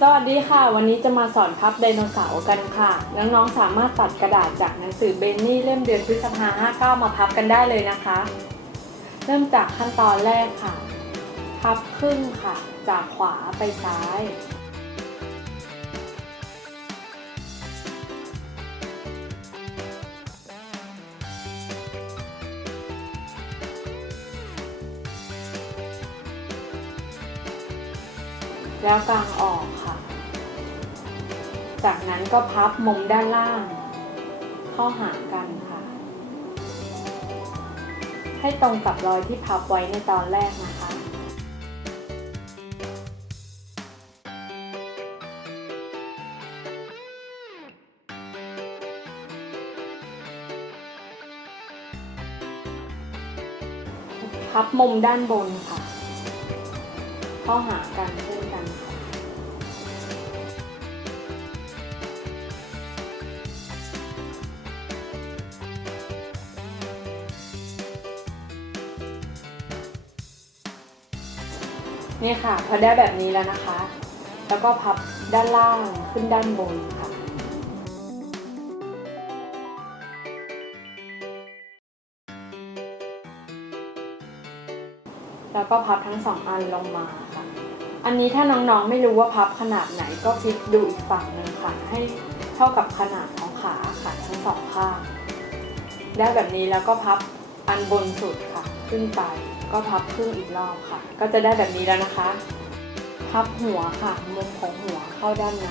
สวัสดีค่ะ วันนี้จะมาสอนพับไดโนเสาร์กันค่ะ น้องๆสามารถตัดกระดาษจากหนังสือเบนนี่เล่มเดือนพฤษภา59 มาพับกันได้เลยนะคะ เริ่มจากขั้นตอนแรกค่ะ พับครึ่งค่ะ จากขวาไปซ้าย แล้วกางออกค่ะ จากนั้นก็พับมุมด้านล่าง เข้าหากันค่ะ ให้ตรงกับรอยที่พับไว้ในตอนแรกนะคะ พับมุมด้านบนค่ะ เข้าหากันเช่น นี่ค่ะ พอได้แบบนี้แล้วนะคะ แล้วก็พับด้านล่างขึ้นด้านบนค่ะแล้วก็พับทั้งสองอันลงมาค่ะ อันนี้ถ้าน้องๆไม่รู้ว่าพับขนาดไหนก็พลิกดูอีกฝั่งหนึ่งค่ะ ให้เท่ากับขนาดของขาค่ะทั้งสองข้าง ได้แบบนี้แล้วก็พับอันบนสุดค่ะ ขึ้นไป ก็พับครึ่งอีกรอบค่ะ ก็จะได้แบบนี้แล้วนะคะ พับหัวค่ะ มุมของหัวเข้าด้านใน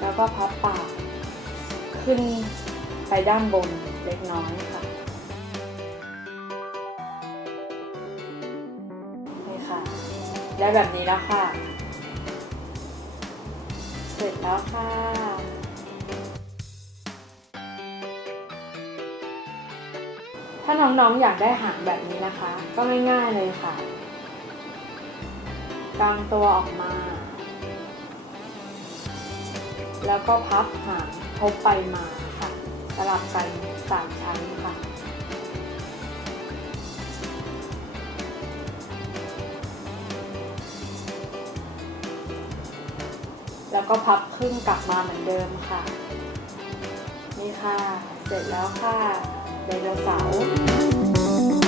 แล้วก็พับปากขึ้นไปด้านบนเล็กน้อยค่ะนี่ค่ะ ได้แบบนี้แล้วค่ะ สร็จแล้วค่ะถ้าน้องๆอยากได้หางแบบนี้นะคะ ก็ง่ายๆเลยค่ะกางตัวออกมา แล้วก็พับหางทบไปมาค่ะ สลับกันสามชั้นค่ะ แล้วก็พับครึ่งกลับมาเหมือนเดิมค่ะ นี่ค่ะ เสร็จแล้วค่ะไดโนเสาร์